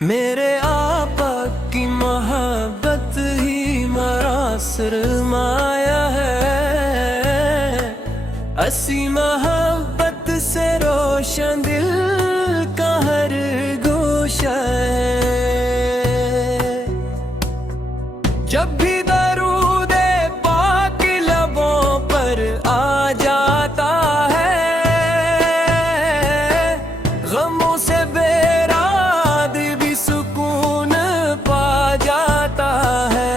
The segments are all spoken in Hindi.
मेरे आपा की मोहब्बत ही मेरा सरमाया है। असी मोहब्बत से रोशन दिल का हर गोशा है। जब भी दरूद पाक लबों पर आ जाता है, गमों से बेराद भी सुकून पा जाता है।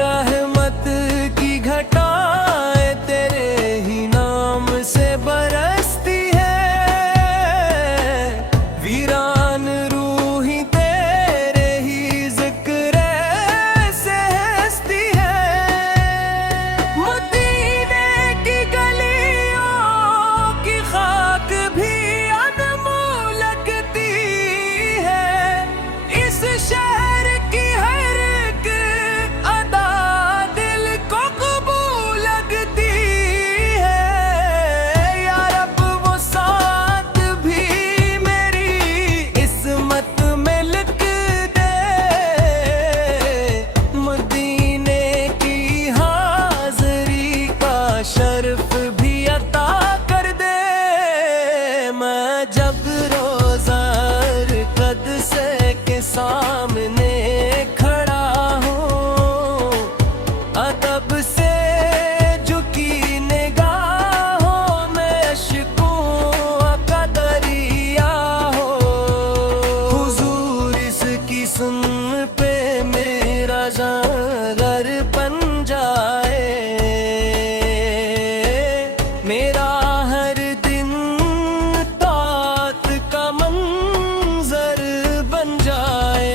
रहमत की घटाएं तेरे ही नाम से बरसती है। वीरान रूही तेरे ही जिक्र से हंसती है। मदीने की गलियों की खाक भी अनमोल लगती है। इस शहर की हर एक अदा दिल को कबूल लगती है। या रब वो साथ भी मेरी इस्मत में लिख दे। मदीने की हाज़री का शर्फ भी अता कर दे। मैं जब रोज़ार कद से के सामने खड़ा हूँ, अदब से झुकी निगाहों में अश्कों का दरिया हो। हुजूर इसकी सुन पे मेरा ज़र बन जाए। मेरा हर दिन तात का मंजर बन जाए।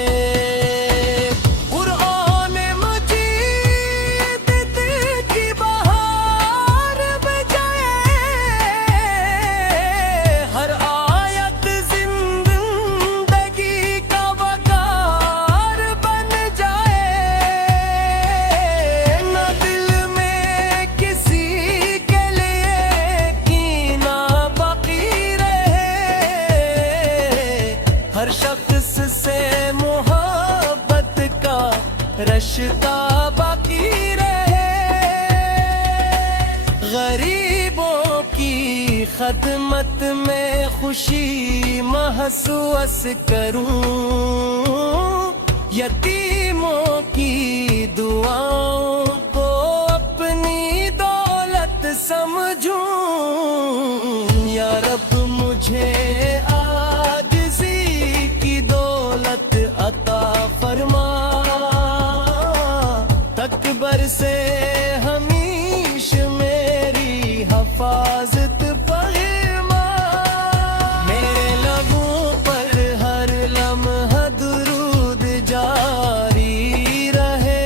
कुरान मजीद दिल की बहार बजाए। हर आयत जिंदगी का वकार बन जाए। न दिल में किसी के लिए कीना बाकी रहे। हर शख्स से मोहब्बत का रिश्ता बाकी रहे। गरीबों की खदमत में खुशी महसूस करूं। यतीमों की दुआओं को अपनी दौलत समझूं। या रब मुझे आजिज़ी की दौलत अता फरमा। तकबर से हमीश मेरी हिफाजत फरमा। मेरे लबों पर हर लम्हा दुरूद जारी रहे।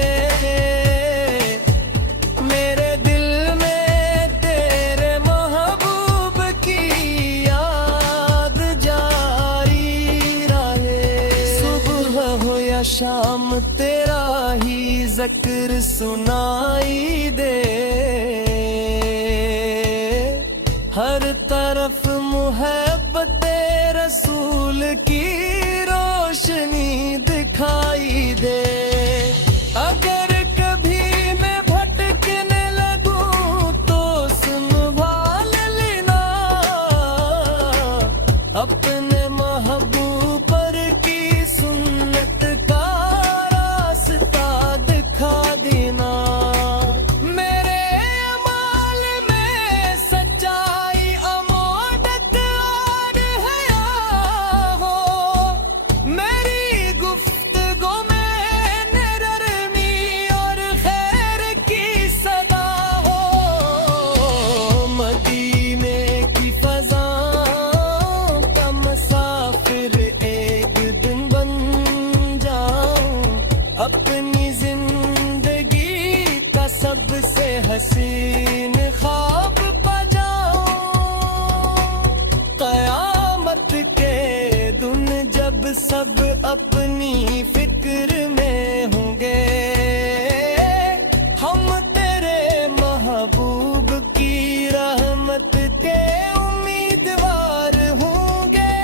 मेरे दिल में तेरे महबूब की याद जारी रहे। सुबह हो या शाम तेरा ही ज़िक्र सुनाई दे। हर तरफ मुहब्बत रसूल की रोशनी दिखाई दे। अगर कभी मैं भटकने लगूं तो संभाल लेना। अपने महबूब पर की सुन्नत का रास्ता दिखा देना। मेरे अमाल में सच्चाई अमोदत और हया हो। मेरी गुफ्तगू में नरमी और खैर की सदा हो। मदीने की फ़ज़ाओं का मुसाफिर एक दिन बन जाऊं। अपनी जिंदगी का सबसे हसीन ख्वाब पा जाऊं। क़यामत के दिन जब सब अपनी फिक्र में होंगे, हम तेरे महबूब की रहमत के उम्मीदवार होंगे।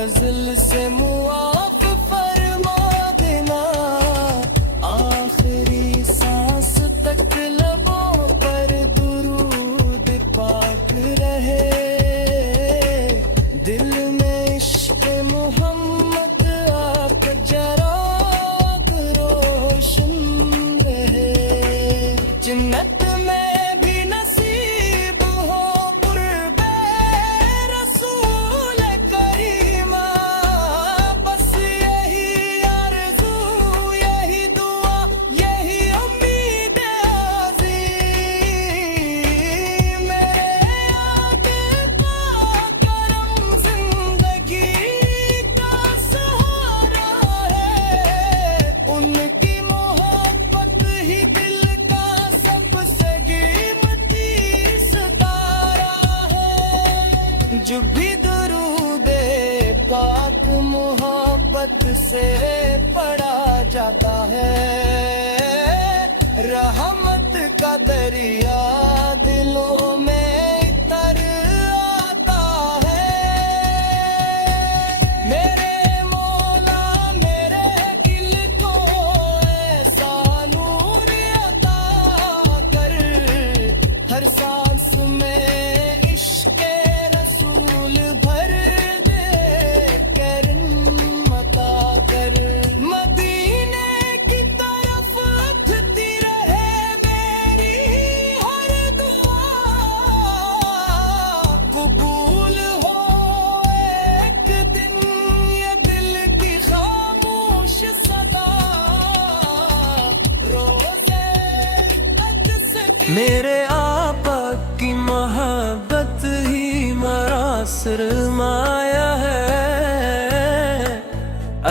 फजल से मुआफ फरमा देना, आखिरी सांस तक लबों पर दुरूद पाक रहे, दिल में इश्क मोहम्मद आप जरा रोशन रहे, जन्नत में भी नसीब हो कुर्बे रसूल करीमा, बस यही आरज़ू यही दुआ यही उम्मीद आज़ी, मेरे आगे का करम जिंदगी का सहारा है, उनकी मोहब्बत ही दिल का सबसे कीमती सितारा है, जो भी दुरूदे पाक मोहब्बत से पढ़ा जाता है, रहमत का दरिया दिलों में तर आता है, मेरे मौला मेरे दिल को ऐसा नूर अता कर, हर सांस में इश्क़ रसूल भर दे करम अता कर, मदीने की तरफ उठती रहे मेरी हर दुआ, कबूल हो एक दिन ये दिल की खामोश सदा, रोज़े क़ुद्स की मेरे आका की मोहब्बत ही मेरा सरमाया है,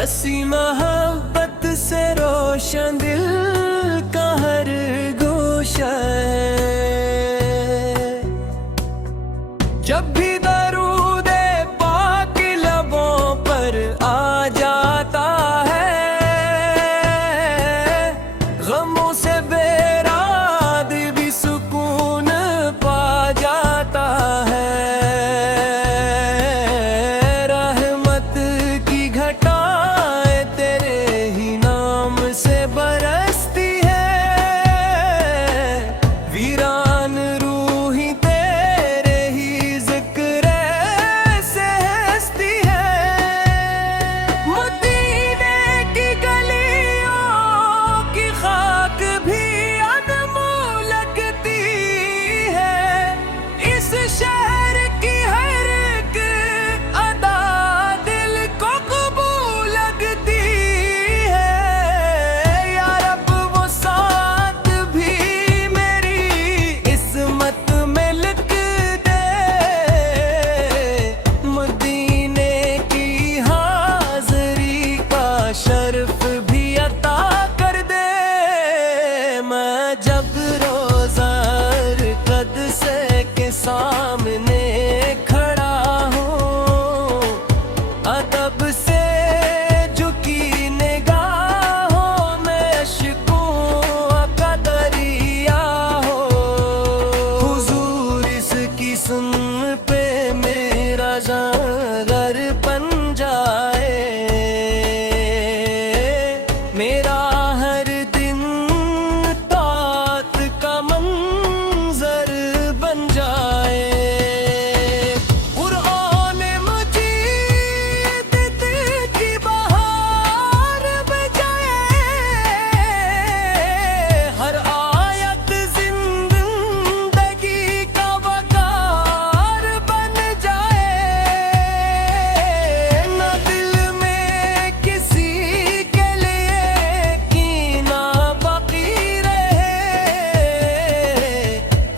असी मोहब्बत से रोशन दिल का हर गोशा है, जब भी दरूदे पाक लबों पर आ जाता है, गमों से बेराद भी सुकून पा जाता है, रहमत की घटाएं तेरे ही नाम से बरसती है, वीरान रूही तेरे ही जिक्र से हंसती है, मदीने की गलियों की खाक भी अनमोल लगती है, इस शहर की हर एक अदा दिल को कबूल लगती है, या रब वो साथ भी मेरी इस्मत में लिख दे, मदीने की हाज़री का शर्फ भी अता कर दे, मैं जब रोज़ा क़ुद्स के सामने खड़ा हूँ, अदब से झुकी निगाहों में अश्कों का दरिया हो, हुजूर इसकी सुन पे मेरा ज़र बन जाए, मेरा हर दिन तात का मंजर बन जाए, कुरान मजीद दिल की बहार बजाए, हर आयत जिंदगी का वकार बन जाए, न दिल में किसी के लिए कीना बाकी रहे,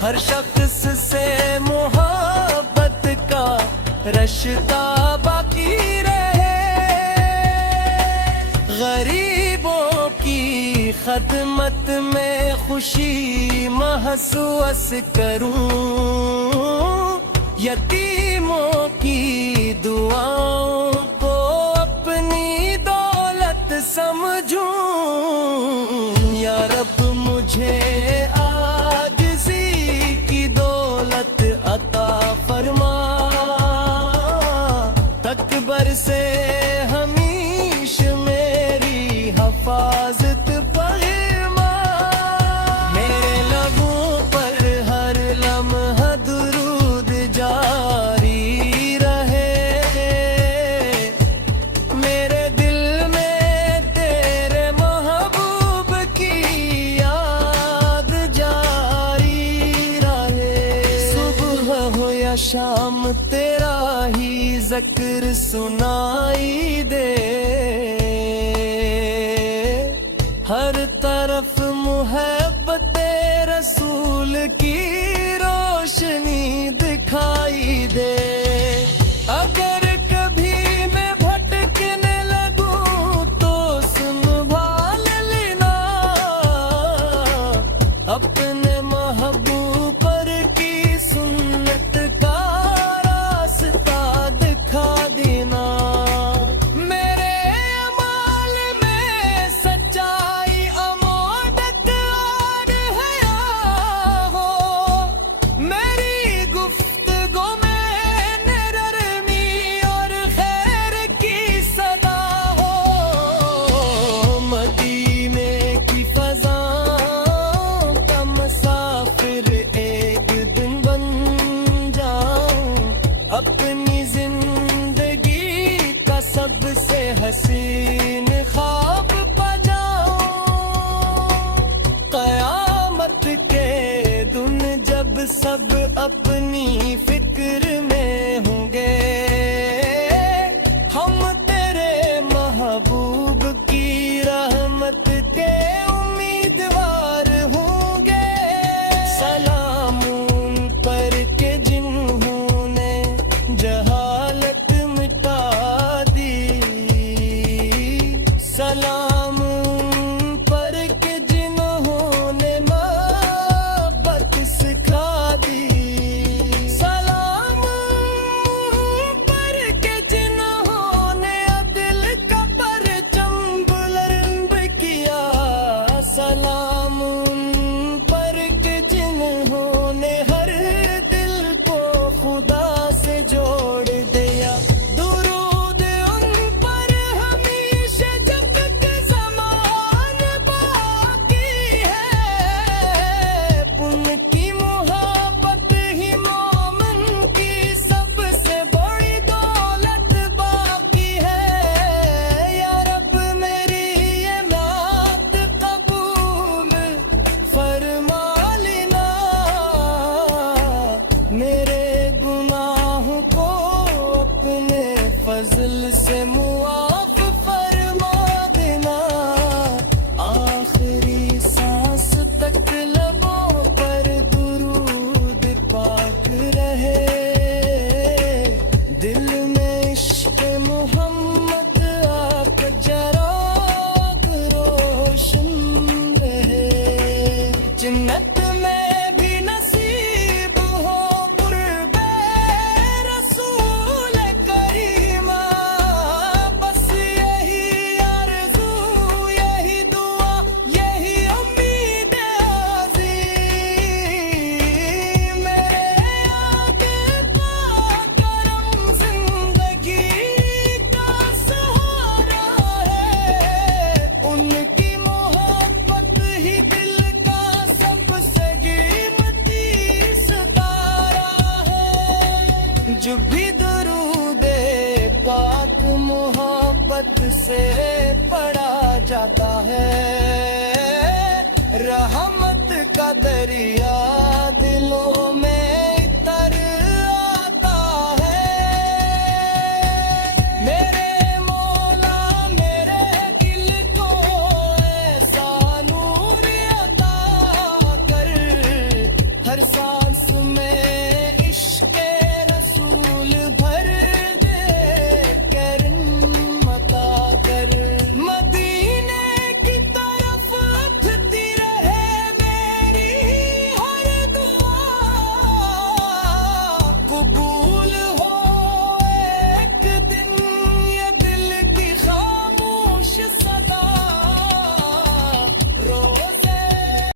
हर शख्स से मोहब्बत का रश्ता बाकी रहे, गरीबों की खदमत में खुशी महसूस करूं, यतीमों की दुआओं को अपनी दौलत समझूं, या रब मुझे आजिज़ी की दौलत अता फरमा, तकबर से या शाम तेरा ही जिक्र सुनाई दे। हर तरफ मुहब्बत रसूल की रोशनी दिखाई दे। अगर कभी मैं भटकने लगूं तो संभाल लेना, अपने महबूब पर की सुन्नत का रास्ता दिखा देना। मेरे अमाल में सच्चाई अमोदक और हया हो, मेरी गुफ्तगू में नरमी और खैर की सदा हो। मदीने की फज़ाओं का मुसाफिर एक दिन बन जाऊं, अपनी जिंदगी का सबसे हसीन ख्वाब पा जाऊं। क़यामत के दिन जब सब अपनी फिक्र में होंगे, हम तेरे महबूब की रहमत के उम्मीदवार होंगे। सलाम उन पर के जिन्होंने जहालत मिटा दी, सलाम उन पर के जिन्होंने मोहब्बत सिखा दी, सलाम उन पर के जिन्होंने दिल का परचम बुलंद किया, सलाम उन पर के जिन्होंने हर दिल को खुदा से जोड़ दिया। दुरूद उन पर हमेशा जब तक ज़मान बाकी है, उनकी मोहब्बत ही मोमिन की सबसे बड़ी दौलत बाकी है। या रब मेरी ये नात कबूल फरमा लेना, मेरे गुनाहों को अपने फजल से मुआफ फरमा देना। आखिरी सांस तक लबों पर दुरूद पाक रहे, दिल में इश्क़ मोहम्मद आप जराग रोशन रहे। जन्नत में भी नसीब हो कुर्बे रसूल करीमा, बस यही आरज़ू यही दुआ यही उम्मीद आज़ी। मेरे आगे का करम जिंदगी का सहारा है, उनकी मोहब्बत ही दिल का सबसे कीमती सितारा है। जो भी दुरूदे पाक मोहब्बत से पढ़ा जाता है, रहमत का दरिया